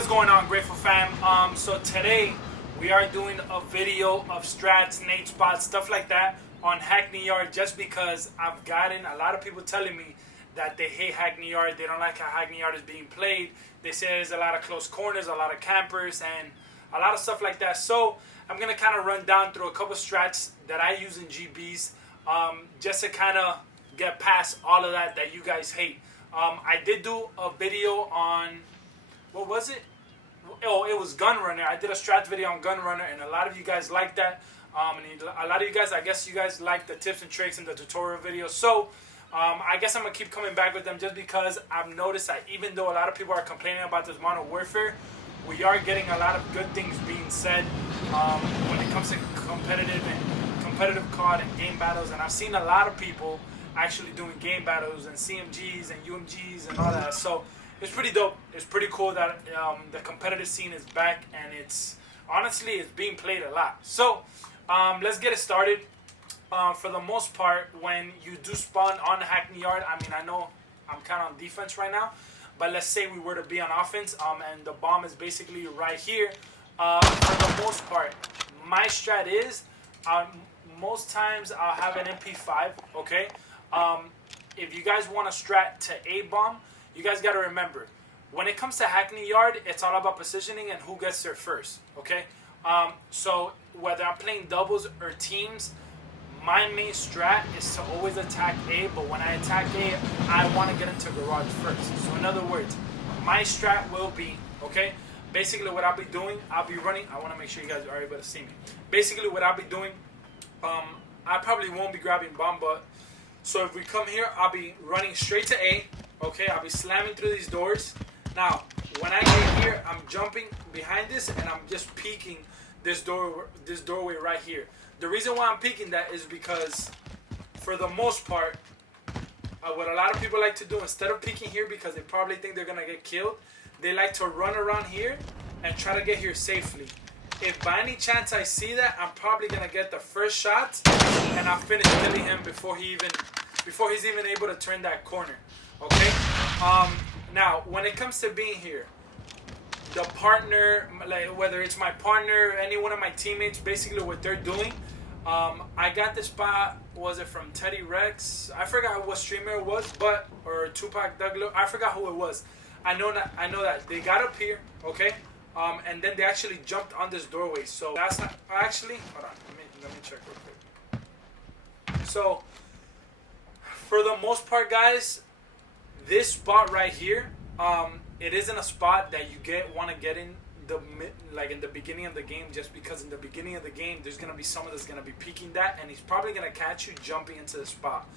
What's going on, Grateful fam? So today we are doing a video of strats, nade spots, stuff like that on Hackney Yard, just because I've gotten a lot of people telling me that they hate Hackney Yard. They don't like how Hackney Yard is being played. They say there's a lot of close corners, a lot of campers, and a lot of stuff like that. So I'm going to kind of run down through a couple strats that I use in GBs, just to kind of get past all of that you guys hate. I did do a video on, what was it? Oh, it was Gun Runner. I did a strat video on Gun Runner, and a lot of you guys liked that. And a lot of you guys, I guess you guys like the tips and tricks and the tutorial videos. So I guess I'm going to keep coming back with them, just because I've noticed that even though a lot of people are complaining about this Modern Warfare, we are getting a lot of good things being said when it comes to competitive COD and game battles. And I've seen a lot of people actually doing game battles and CMGs and UMGs and all that. So it's pretty dope. It's pretty cool that the competitive scene is back, and it's honestly, it's being played a lot. So let's get it started. For the most part, when you do spawn on Hackney Yard, I mean, I know I'm kind of on defense right now, but let's say we were to be on offense, and the bomb is basically right here. For the most part, my strat is, most times I'll have an MP5, okay? If you guys want a strat to A-bomb, you guys got to remember, when it comes to Hackney Yard, it's all about positioning and who gets there first, okay? So whether I'm playing doubles or teams, my main strat is to always attack A, but when I attack A, I want to get into garage first. So in other words, my strat will be, okay, basically what I'll be doing, I'll be running, I want to make sure you guys are able to see me. Basically what I'll be doing, I probably won't be grabbing bomb, but so if we come here, I'll be running straight to A, okay, I'll be slamming through these doors. Now, when I get here, I'm jumping behind this, and I'm just peeking this doorway right here. The reason why I'm peeking that is because, for the most part, what a lot of people like to do, instead of peeking here because they probably think they're going to get killed, they like to run around here and try to get here safely. If by any chance I see that, I'm probably going to get the first shot, and I'll finish killing him before he's even able to turn that corner. Okay? Now, when it comes to being here, the partner, like whether it's my partner, any one of my teammates, basically what they're doing, I got this spot, was it from Teddy Rex? I forgot what streamer it was, or Tupac Douglas, I forgot who it was. I know that they got up here, okay, and then they actually jumped on this doorway. So that's not actually. Hold on, let me check real quick. So for the most part, guys, this spot right here, it isn't a spot that you want to get in in the beginning of the game, just because in the beginning of the game there's gonna be someone that's gonna be peeking that, and he's probably gonna catch you jumping into the spot.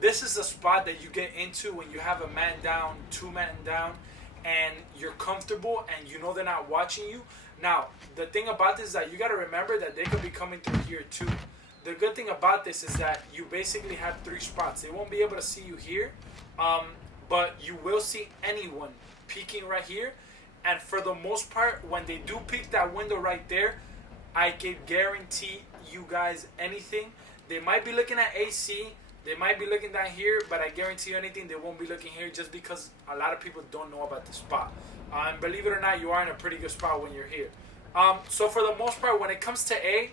This is a spot that you get into when you have a man down, two men down, and you're comfortable and you know they're not watching you. Now, the thing about this is that you got to remember that they could be coming through here too. The good thing about this is that you basically have three spots. They won't be able to see you here, but you will see anyone peeking right here. And for the most part, when they do peek that window right there, I can guarantee you guys anything. They might be looking at AC, they might be looking down here, but I guarantee you anything, they won't be looking here, just because a lot of people don't know about the spot. And believe it or not, you are in a pretty good spot when you're here. So for the most part, when it comes to A,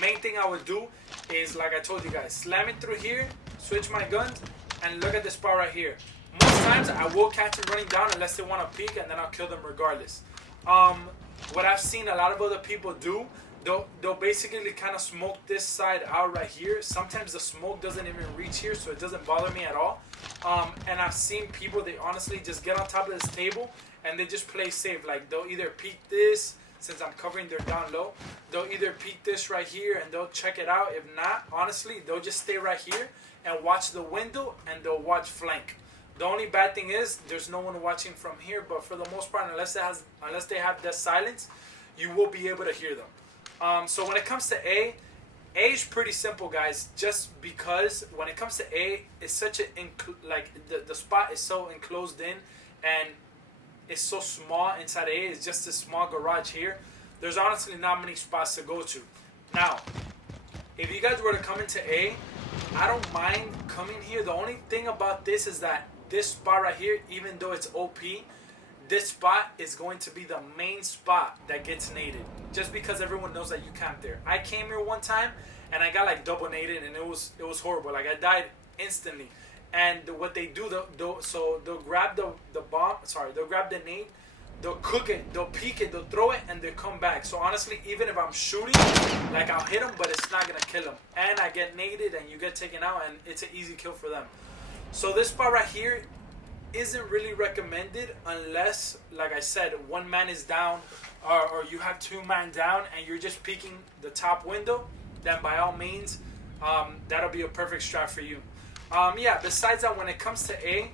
main thing I would do is, like I told you guys, slam it through here, switch my guns, and look at the spot right here. Most times I will catch them running down unless they want to peek, and then I'll kill them regardless. What I've seen a lot of other people do, they'll basically kind of smoke this side out right here. Sometimes the smoke doesn't even reach here, so it doesn't bother me at all. And I've seen people, they honestly just get on top of this table and they just play safe. Like, they'll either peek this, since I'm covering their down low, they'll either peek this right here and they'll check it out. If not, honestly, they'll just stay right here and watch the window, and they'll watch flank. The only bad thing is there's no one watching from here, but for the most part, unless they have that silence, you will be able to hear them. So when it comes to A is pretty simple, guys. Just because when it comes to A, it's such the spot is so enclosed in, and it's so small inside A. It's just a small garage here. There's honestly not many spots to go to. Now, if you guys were to come into A, I don't mind coming here. The only thing about this is that this spot right here, even though it's OP, this spot is going to be the main spot that gets naded, just because everyone knows that you camp there. I came here one time and I got like double naded, and it was horrible. Like, I died instantly. And what they do, so they'll grab the bomb. Sorry, they'll grab the nade. They'll cook it, they'll peek it, they'll throw it, and they'll come back. So honestly, even if I'm shooting, like, I'll hit them, but it's not gonna kill them. And I get naded, and you get taken out, and it's an easy kill for them. So this spot right here isn't really recommended unless, like I said, one man is down, or you have two man down, and you're just peeking the top window. Then by all means, that'll be a perfect strat for you. Yeah. Besides that, when it comes to A,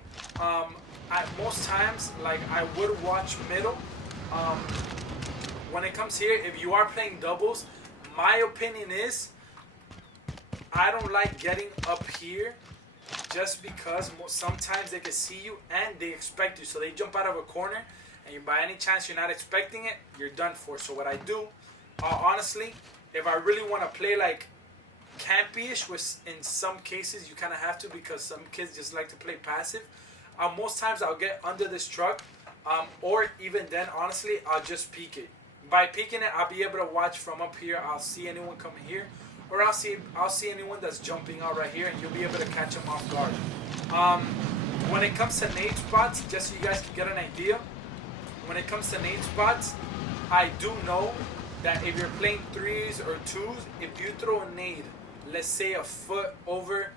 most times, like, I would watch middle. When it comes here, if you are playing doubles, my opinion is I don't like getting up here, just because sometimes they can see you and they expect you. So they jump out of a corner, and by any chance you're not expecting it, you're done for. So what I do, honestly, if I really want to play like campy-ish, which in some cases you kind of have to, because some kids just like to play passive, most times I'll get under this truck, or even then, honestly, I'll just peek it. By peeking it, I'll be able to watch from up here. I'll see anyone coming here, or I'll see anyone that's jumping out right here, and you'll be able to catch them off guard. When it comes to nade spots, just so you guys can get an idea, when it comes to nade spots, I do know that if you're playing 3s or 2s, if you throw a nade, let's say a foot over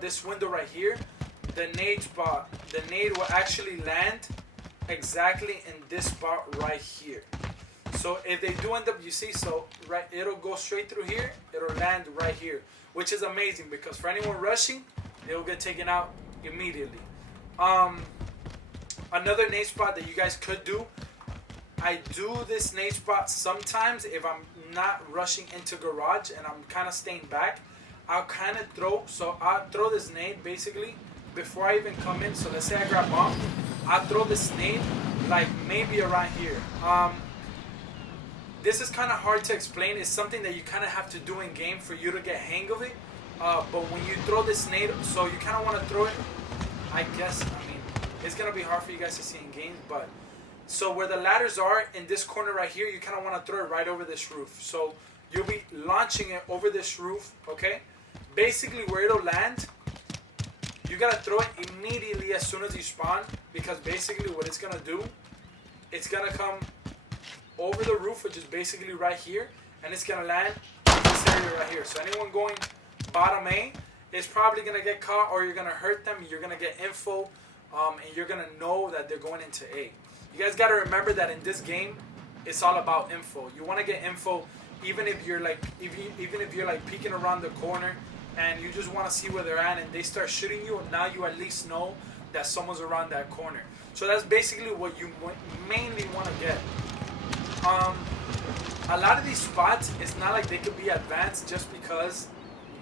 this window right here, the nade will actually land exactly in this spot right here. So if they do end up, you see, so right, it'll go straight through here, it'll land right here, which is amazing, because for anyone rushing, they'll get taken out immediately. Another nade spot that you guys could do, I do this nade spot sometimes if I'm not rushing into garage and I'm kind of staying back. I'll kind of I'll throw this nade basically before I even come in. So let's say I grab bomb, I'll throw this nade like maybe around here. This is kind of hard to explain. It's something that you kind of have to do in game for you to get hang of it. But when you throw this nade, so you kind of want to throw it, I guess, I mean, it's going to be hard for you guys to see in game, but so where the ladders are in this corner right here, you kind of want to throw it right over this roof. So you'll be launching it over this roof, okay? Basically where it'll land, you got to throw it immediately as soon as you spawn, because basically what it's going to do, it's going to come over the roof, which is basically right here, and it's going to land in this area right here. So anyone going bottom A is probably going to get caught, or you're going to hurt them, you're going to get info, and you're going to know that they're going into A. You guys got to remember that in this game, it's all about info. You want to get info even if you're like peeking around the corner and you just want to see where they're at, and they start shooting you, and now you at least know that someone's around that corner. So that's basically what you mainly want to get. A lot of these spots, it's not like they could be advanced, just because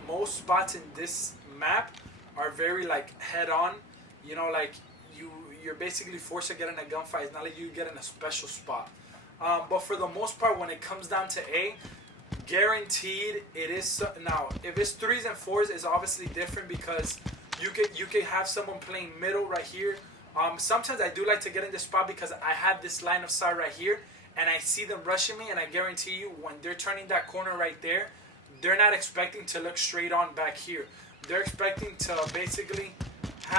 most spots in this map are very like head on. You know, like you're basically forced to get in a gunfight. It's not like you get in a special spot. But for the most part, when it comes down to A, guaranteed it is. Now, if it's 3s and 4s, it's obviously different, because you could have someone playing middle right here. Sometimes I do like to get in this spot because I have this line of sight right here, and I see them rushing me, and I guarantee you when they're turning that corner right there, they're not expecting to look straight on back here. They're expecting to basically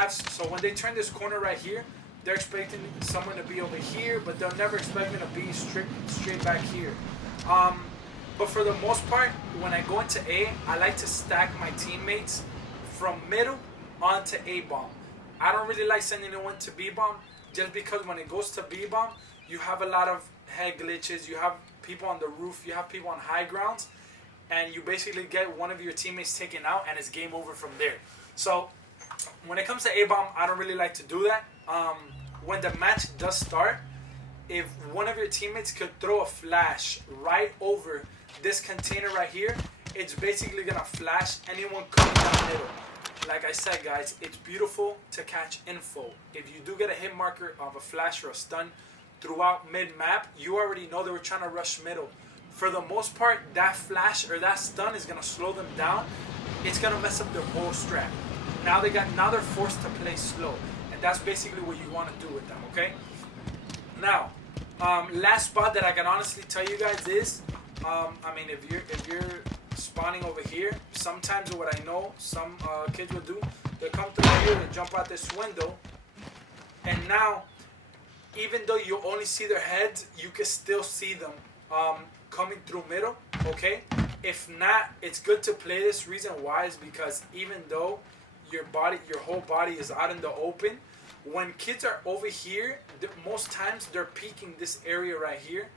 so when they turn this corner right here, they're expecting someone to be over here, but they're never expecting to be straight back here. But for the most part, when I go into A, I like to stack my teammates from middle onto A bomb. I don't really like sending anyone to B bomb, just because when it goes to B bomb, you have a lot of head glitches, you have people on the roof, you have people on high grounds, and you basically get one of your teammates taken out, and it's game over from there. So when it comes to A-bomb, I don't really like to do that. When the match does start, if one of your teammates could throw a flash right over this container right here, it's basically going to flash anyone coming down middle. Like I said, guys, it's beautiful to catch info. If you do get a hit marker of a flash or a stun throughout mid-map, you already know they were trying to rush middle. For the most part, that flash or that stun is going to slow them down. It's going to mess up their whole strat. Now they're forced to play slow. And and that's basically what you want to do with them. Okay. Now, last spot that I can honestly tell you guys is, I mean, if you're spawning over here, sometimes what I know some kids will do, they come through here and jump out this window, and now, even though you only see their heads, you can still see them coming through middle. Okay. If not, it's good to play this. Reason why is because even though your whole body is out in the open, when kids are over here, most times they're peeking this area right here,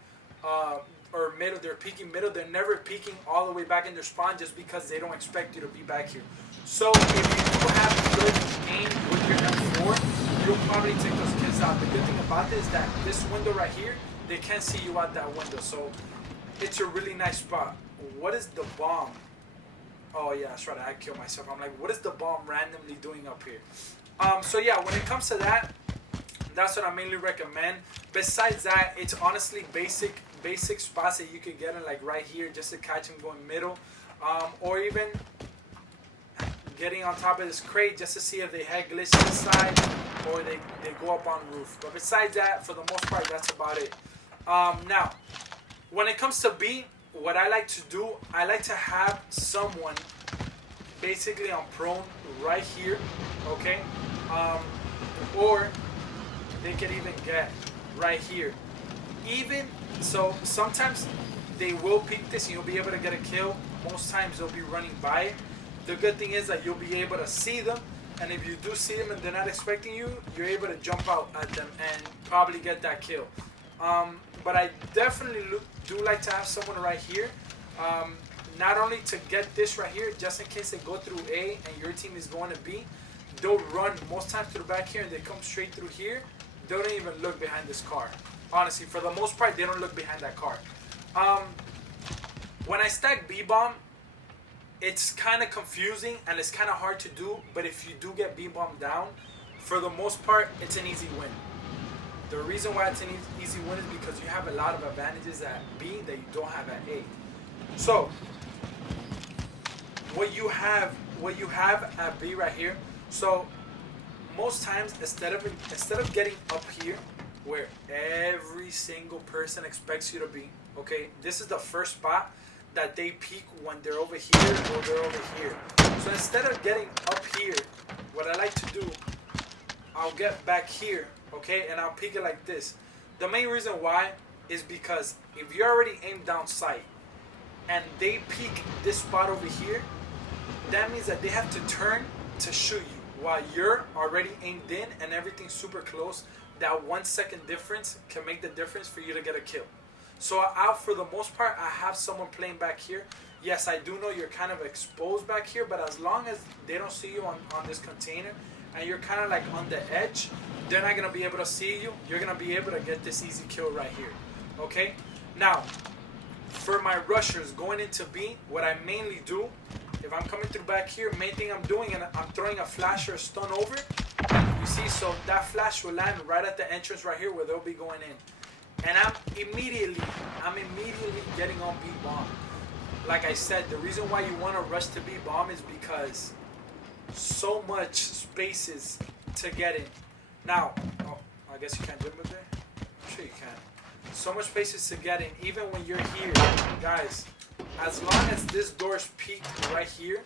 or middle. They're peeking middle. They're never peeking all the way back in their spawn just because they don't expect you to be back here. So if you do have good aim with your M4, you'll probably take those kids out. The good thing about this is that this window right here, they can't see you out that window. So it's a really nice spot. What is the bomb? Oh yeah, that's right. I killed myself. I'm like, what is the bomb randomly doing up here? So yeah, when it comes to that, that's what I mainly recommend. Besides that, it's honestly basic spots that you could get in, like right here, just to catch them going middle, or even getting on top of this crate just to see if they head glitch inside or they go up on roof. But besides that, for the most part, that's about it. Now, when it comes to B, what I like to do, I like to have someone basically on prone right here, okay? Or they can even get right here. Even so, sometimes they will peek this and you'll be able to get a kill. Most times they'll be running by it. The good thing is that you'll be able to see them, and if you do see them and they're not expecting you, you're able to jump out at them and probably get that kill. But I definitely do like to have someone right here, not only to get this right here, just in case they go through A and your team is going to B, they'll run most times through back here and they come straight through here. They don't even look behind this car. Honestly, for the most part, they don't look behind that car. When I stack B-bomb, it's kind of confusing and it's kind of hard to do, but if you do get B-bomb down, for the most part, it's an easy win. The reason why it's an easy win is because you have a lot of advantages at B that you don't have at A. So, what you have at B right here, so most times instead of getting up here where every single person expects you to be, okay, this is the first spot that they peek when they're over here or they're over here. So instead of getting up here, what I like to do, I'll get back here, okay, and I'll peek it like this. The main reason why is because if you're already aimed down sight and they peek this spot over here, that means that they have to turn to shoot you while you're already aimed in and everything's super close. That 1 second difference can make the difference for you to get a kill. So for the most part, I have someone playing back here. Yes, I do know you're kind of exposed back here, but as long as they don't see you on this container and you're kind of like on the edge, they're not going to be able to see you. You're going to be able to get this easy kill right here. Okay? Now, for my rushers going into B, what I mainly do, if I'm coming through back here, main thing I'm doing, and I'm throwing a flash or a stun over. You see, so that flash will land right at the entrance right here where they'll be going in. And I'm immediately getting on B-bomb. Like I said, the reason why you want to rush to B-bomb is because so much spaces to get in. Now, oh, I guess you can't jump up there? I'm sure you can. So much spaces to get in, even when you're here. Guys, as long as this door's peaked right here,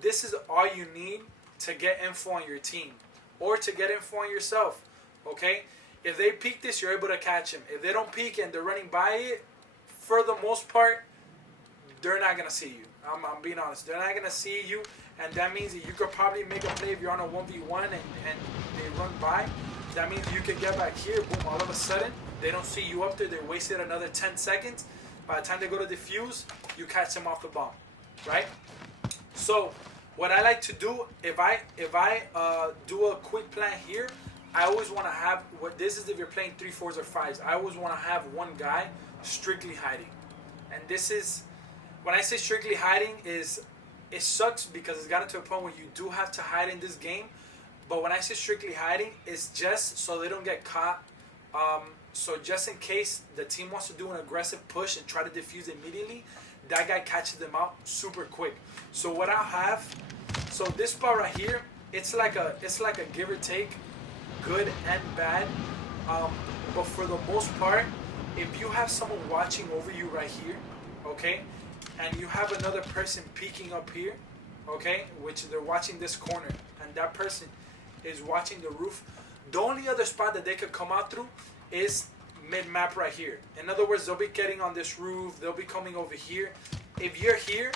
this is all you need to get info on your team. Or to get info on yourself, okay? If they peek this, you're able to catch them. If they don't peek and they're running by it, for the most part, they're not going to see you. I'm being honest. They're not going to see you, and that means that you could probably make a play if you're on a 1v1 and they run by. That means you could get back here, boom, all of a sudden, they don't see you up there. They wasted another 10 seconds. By the time they go to defuse, you catch them off the bomb, right? So, what I like to do, if I do a quick plan here, I always want to have, what this is if you're playing 3, 4s, or 5s, I always want to have one guy strictly hiding. And this is, when I say strictly hiding, is it sucks because it's gotten to a point where you do have to hide in this game. But when I say strictly hiding, it's just so they don't get caught. So just in case the team wants to do an aggressive push and try to defuse immediately, that guy catches them out super quick. So what I'll have, so this spot right here, it's like a give or take good and bad. But for the most part, if you have someone watching over you right here, okay, and you have another person peeking up here, okay, which they're watching this corner, and that person is watching the roof, the only other spot that they could come out through is mid-map right here. In other words, they'll be getting on this roof, they'll be coming over here. If you're here,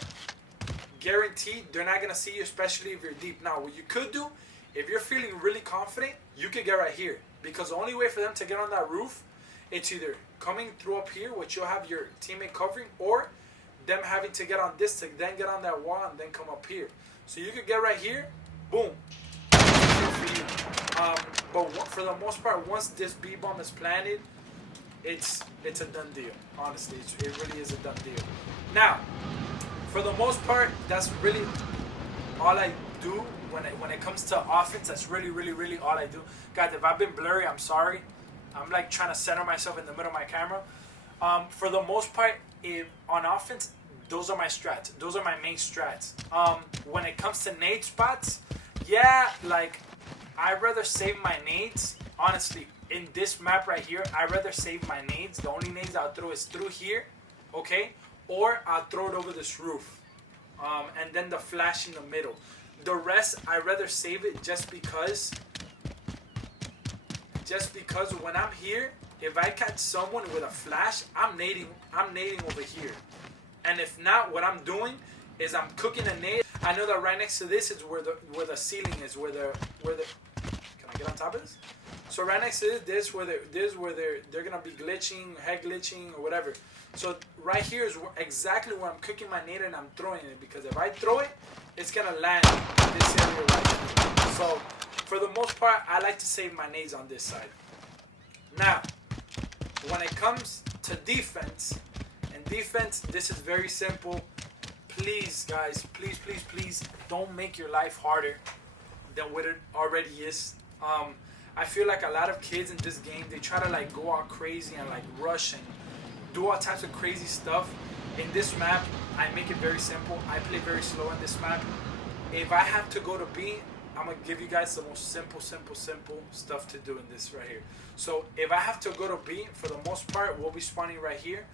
guaranteed they're not gonna see you, especially if you're deep. Now, what you could do, if you're feeling really confident, you could get right here, because the only way for them to get on that roof, it's either coming through up here, which you'll have your teammate covering, or them having to get on this to then get on that wall and then come up here. So you could get right here, boom. For you. But for the most part, once this B-bomb is planted, it's a done deal. Honestly, it really is a done deal. Now, for the most part, that's really all I do when it comes to offense. That's really all I do. Guys, if I've been blurry, I'm sorry. I'm like trying to center myself in the middle of my camera. For the most part, on offense, those are my strats. Those are my main strats. When it comes to nade spots, yeah, like I'd rather save my nades. Honestly, in this map right here, I'd rather save my nades. The only nades I'll throw is through here, okay? Or I'll throw it over this roof. And then the flash in the middle. The rest, I'd rather save it just because when I'm here, if I catch someone with a flash, I'm nading over here. And if not, what I'm doing is I'm cooking a nade. I know that right next to this is where the ceiling is, where the can I get on top of this? So right next to this where they're gonna be glitching, head glitching, or whatever. So right here is exactly where I'm cooking my nade and I'm throwing it, because if I throw it, it's gonna land in this area right here. So for the most part, I like to save my nades on this side. Now, when it comes to defense, this is very simple. Please, guys, please, don't make your life harder than what it already is. I feel like a lot of kids in this game, they try to like go out crazy and like rush and do all types of crazy stuff. In this map, I make it very simple. I play very slow in this map. If I have to go to B, I'm gonna give you guys the most simple stuff to do in this right here. So if I have to go to B, for the most part, we'll be spawning right here.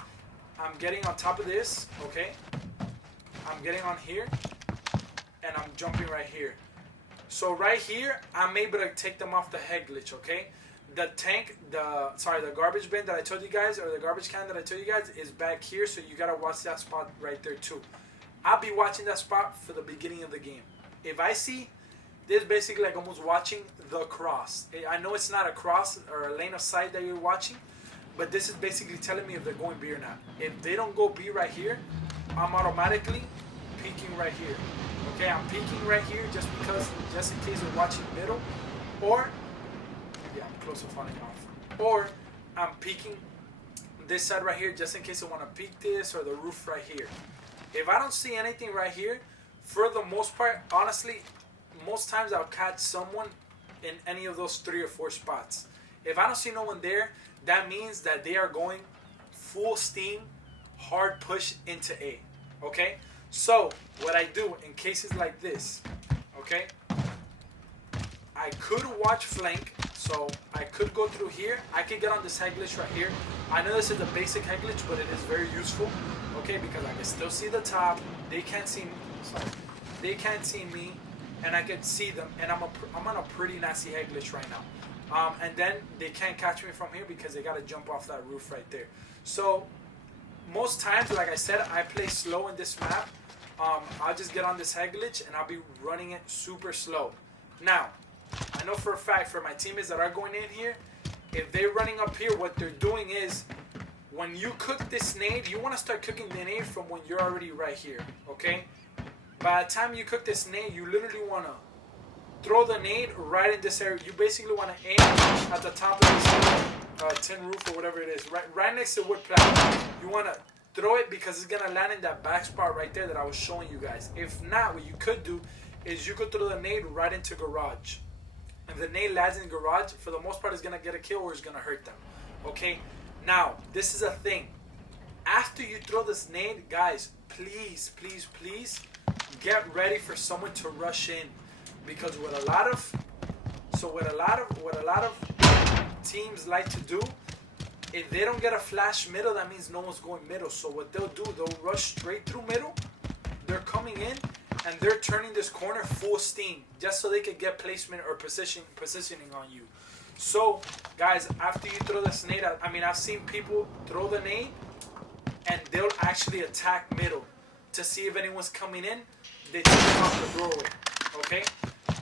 I'm getting on top of this, okay? I'm getting on here, and I'm jumping right here. So right here, I'm able to take them off the head glitch, okay? The garbage bin that I told you guys, or the garbage can that I told you guys, is back here, so you gotta watch that spot right there too. I'll be watching that spot for the beginning of the game. If I see, this is basically like almost watching the cross. I know it's not a cross or a lane of sight that you're watching, but this is basically telling me if they're going B or not. If they don't go B right here, I'm automatically peeking right here. Okay, I'm peeking right here just in case you're watching middle, or yeah, I'm close to falling off. Or I'm peeking this side right here just in case I want to peek this, or the roof right here. If I don't see anything right here, for the most part, honestly, most times I'll catch someone in any of those 3 or 4 spots. If I don't see no one there, that means that they are going full steam, hard push into A. Okay? So, what I do in cases like this, okay? I could watch flank, so I could go through here. I could get on this head glitch right here. I know this is a basic head glitch, but it is very useful, okay? Because I can still see the top. They can't see me. Sorry. They can't see me, and I can see them. And I'm on a pretty nasty head glitch right now. And then they can't catch me from here because they gotta jump off that roof right there. So most times, like I said, I play slow in this map. I'll just get on this head glitch and I'll be running it super slow. Now, I know for a fact for my teammates that are going in here, if they're running up here, what they're doing is, when you cook this nade, you want to start cooking the nade from when you're already right here, okay? By the time you cook this nade, you literally want to throw the nade right in this area. You basically want to aim at the top of this tin roof or whatever it is, right next to wood platform. You want to throw it because it's going to land in that back spot right there that I was showing you guys. If not, what you could do is you could throw the nade right into garage. If the nade lands in garage, for the most part, it's going to get a kill or it's going to hurt them. Okay? Now, this is a thing. After you throw this nade, guys, please get ready for someone to rush in. Because what a lot of So what a lot of teams like to do, if they don't get a flash middle, that means no one's going middle. So what they'll do, they'll rush straight through middle. They're coming in and they're turning this corner full steam just so they can get placement or positioning on you. So guys, after you throw this nade, I mean, I've seen people throw the nade and they'll actually attack middle to see if anyone's coming in. They take it off the doorway. Okay.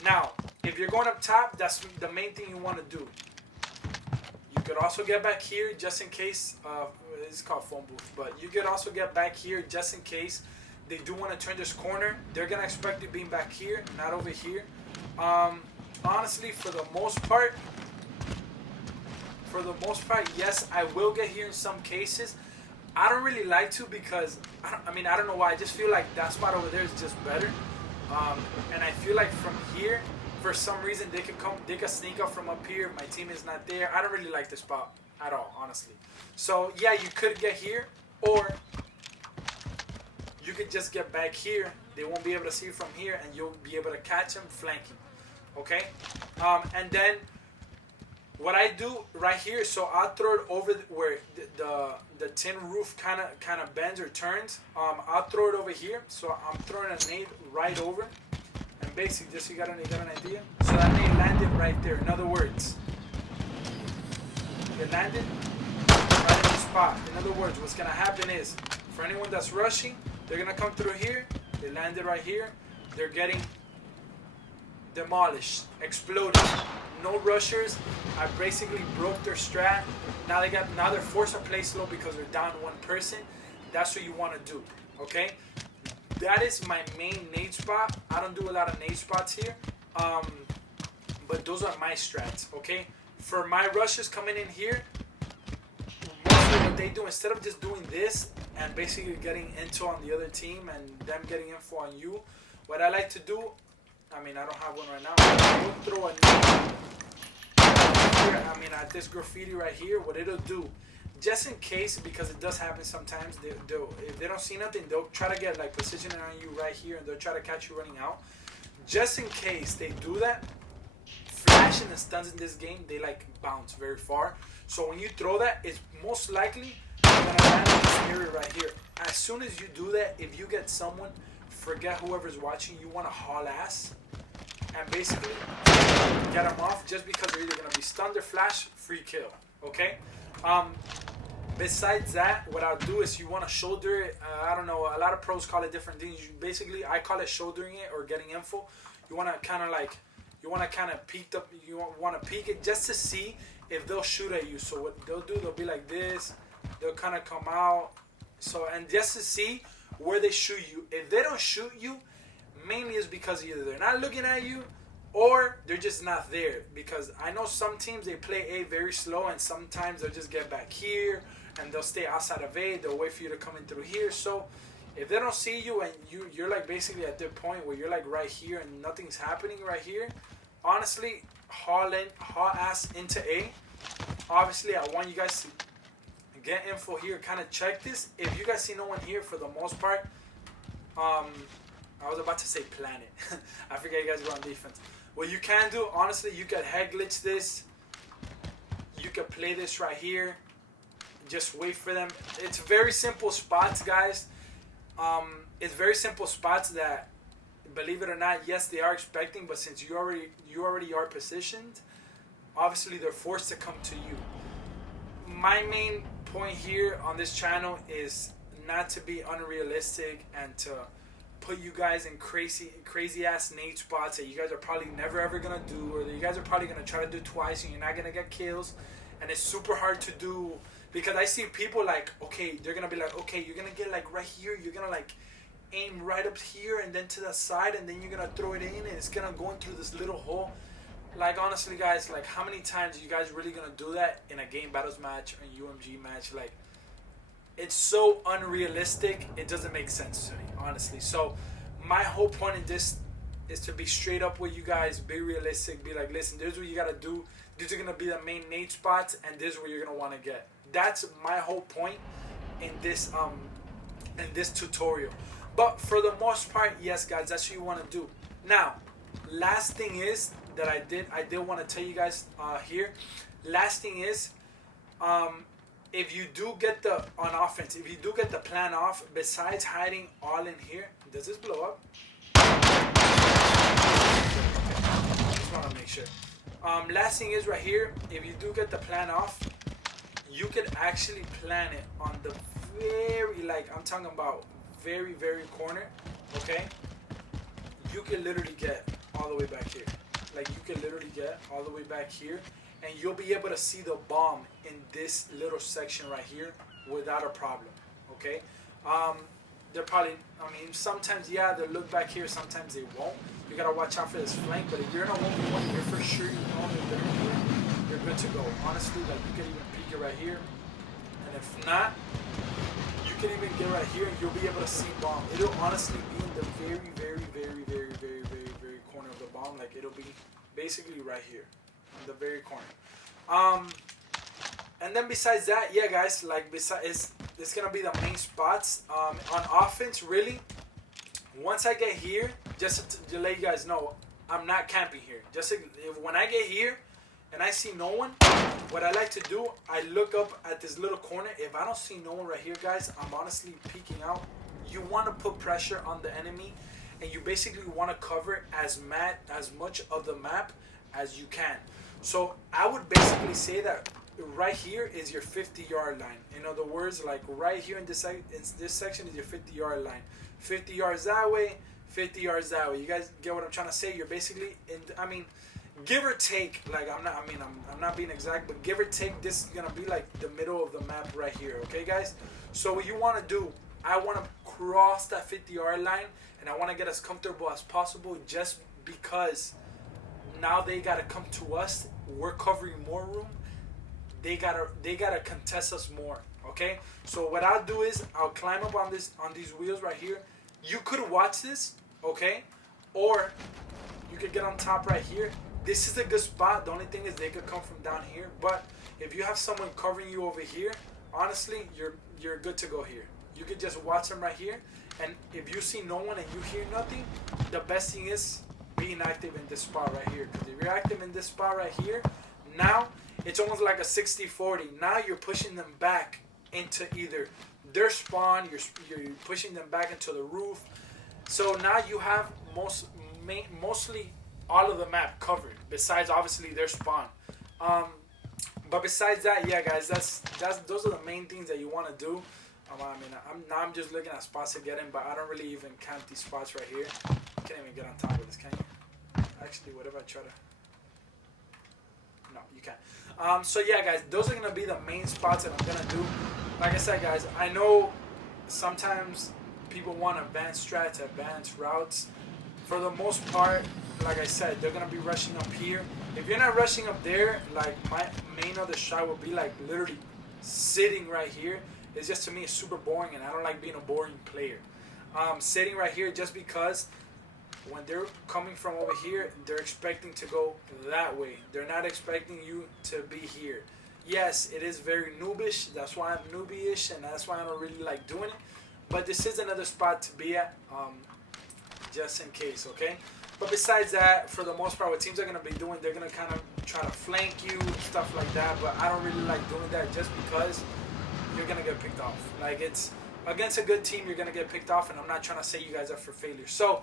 Now, if you're going up top, that's the main thing you want to do. You could also get back here just in case. It's called phone booth, but you could also get back here just in case they do want to turn this corner. They're gonna expect you being back here, not over here. Honestly, for the most part, yes, I will get here in some cases. I don't really like to because I don't know why. I just feel like that spot over there is just better. And I feel like from here, for some reason, they can sneak up from up here. My team is not there. I don't really like this spot at all, honestly. So yeah, you could get here, or you could just get back here. They won't be able to see you from here, and you'll be able to catch them flanking. Okay, and then what I do right here, so I'll throw it over where the tin roof kind of bends or turns. I'll throw it over here, so I'm throwing a nade right over, and basically just so you got an idea. So that nade landed right there. In other words, it landed right in the spot. In other words, what's gonna happen is, for anyone that's rushing, they're gonna come through here. They landed right here. They're getting demolished, exploded. No rushers. I basically broke their strat. Now they're forced to play slow because they're down one person. That's what you want to do. Okay, that is my main nade spot. I don't do a lot of nade spots here, but those are my strats. Okay, for my rushers coming in here, mostly what they do, instead of just doing this and basically getting info on the other team and them getting info on you, what I like to do, I mean, I don't have one right now. I'll throw a nade here. I mean, at this graffiti right here, what it'll do, just in case, because it does happen sometimes, if they don't see nothing, they'll try to get like positioning on you right here, and they'll try to catch you running out. Just in case they do that, flash and the stuns in this game, they like bounce very far. So when you throw that, it's most likely you're gonna land in this area right here. As soon as you do that, if you get someone, forget whoever's watching, you want to haul ass and basically get them off, just because they're either going to be stunned or flash, free kill. Okay, besides that, what I'll do is, you want to shoulder it. I don't know, a lot of pros call it different things. Basically, I call it shouldering it or getting info. You want to kind of peek up, you want to peek it just to see if they'll shoot at you. So what they'll do, they'll be like this, they'll kind of come out, so, and just to see where they shoot you. If they don't shoot you, mainly is because either they're not looking at you or they're just not there. Because I know some teams, they play A very slow, and sometimes they'll just get back here and they'll stay outside of A. They'll wait for you to come in through here. So if they don't see you and you're like basically at the point where you're like right here and nothing's happening right here, honestly, haul ass into A. Obviously, I want you guys to get info here, kind of check this. If you guys see no one here, for the most part, I was about to say planet. I forget you guys were on defense. What you can do, honestly, you can head glitch this. You can play this right here. Just wait for them. It's very simple spots, guys. It's very simple spots that, believe it or not, yes, they are expecting, but since you already are positioned, obviously they're forced to come to you. My main point here on this channel is not to be unrealistic and to put you guys in crazy ass nade spots that you guys are probably never ever gonna do, or that you guys are probably gonna try to do twice and you're not gonna get kills, and it's super hard to do. Because I see people like, okay, they're gonna be like, okay, you're gonna get like right here, you're gonna like aim right up here and then to the side, and then you're gonna throw it in and it's gonna go in through this little hole. Like, honestly, guys, like, how many times are you guys really gonna do that in a game battles match or UMG match? Like, it's so unrealistic, it doesn't make sense to me, honestly. So my whole point in this is to be straight up with you guys, be realistic, be like, listen, this is what you gotta do, these are gonna be the main nade spots, and this is where you're gonna want to get. That's my whole point in this tutorial. But for the most part, yes, guys, that's what you want to do. Now, last thing is that I did want to tell you guys here. Last thing is, if you do get on offense, if you do get the plan off, besides hiding all in here, does this blow up? Just want to make sure. Last thing is right here, if you do get the plan off, you can actually plan it on the very, like I'm talking about very, very corner, okay? You can literally get all the way back here. Like you can literally get all the way back here, and you'll be able to see the bomb in this little section right here without a problem, okay? They're probably, I mean, sometimes, yeah, they'll look back here, sometimes they won't. You gotta watch out for this flank, but if you're in a 1v1, you're for sure, you know that they're here, you're good to go. Honestly, like you can even peek it right here, and if not, you can even get right here and you'll be able to see bomb. It'll honestly be in the very, very, very, very, very, very, very corner of the bomb. Like it'll be basically right here, in the very corner. And then besides that, yeah, guys, like besides, it's gonna be the main spots. On offense, really, once I get here, just to let you guys know, I'm not camping here. Just when I get here and I see no one, what I like to do, I look up at this little corner. If I don't see no one right here, guys, I'm honestly peeking out. You want to put pressure on the enemy, and you basically want to cover as much of the map as you can. So I would basically say that right here is your 50-yard line. In other words, like right here in this section is your 50-yard line. 50 yards that way, 50 yards that way. You guys get what I'm trying to say? You're basically in, I mean, give or take, like I'm not being exact, but give or take, this is gonna be like the middle of the map right here, okay, guys? So what you want to do, I want to cross that 50-yard line, and I want to get as comfortable as possible, just because now they gotta come to us. We're covering more room. They gotta contest us more. Okay, so what I'll do is I'll climb up on these wheels right here. You could watch this, okay, or you could get on top right here. This is a good spot. The only thing is they could come from down here, but if you have someone covering you over here, honestly, you're good to go here. You could just watch them right here, and if you see no one and you hear nothing, the best thing is being active in this spot right here. Because if you're active in this spot right here, now it's almost like a 60-40. Now you're pushing them back into either their spawn, you're pushing them back into the roof. So now you have mostly all of the map covered, besides obviously their spawn. But besides that, yeah, guys, those are the main things that you want to do. I mean, I'm just looking at spots to get in, but I don't really even count these spots right here. You can't even get on top of this, can you? Actually, what if I try to? No, you can't. So yeah, guys, those are gonna be the main spots that I'm gonna do. Like I said, guys, I know sometimes people want advanced strats, advanced routes. For the most part, like I said, they're gonna be rushing up here. If you're not rushing up there, like my main other shot would be like literally sitting right here. It's just, to me, it's super boring, and I don't like being a boring player. Sitting right here just because when they're coming from over here, they're expecting to go that way. They're not expecting you to be here. Yes, it is very noobish. That's why I'm newbie-ish, and that's why I don't really like doing it. But this is another spot to be at, just in case, okay? But besides that, for the most part, what teams are going to be doing, they're going to kind of try to flank you, stuff like that. But I don't really like doing that just because you're going to get picked off. Like, it's against a good team, you're going to get picked off, and I'm not trying to say you guys are for failure. So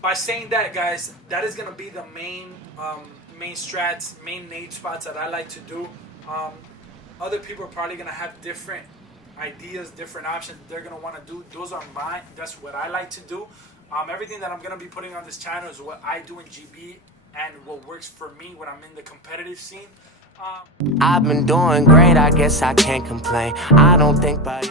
by saying that, guys, that is going to be the main strats, main nade spots that I like to do. Other people are probably going to have different ideas, different options they're going to want to do. Those are mine. That's what I like to do. Everything that I'm going to be putting on this channel is what I do in GB and what works for me when I'm in the competitive scene. I've been doing great, I guess I can't complain. I don't think by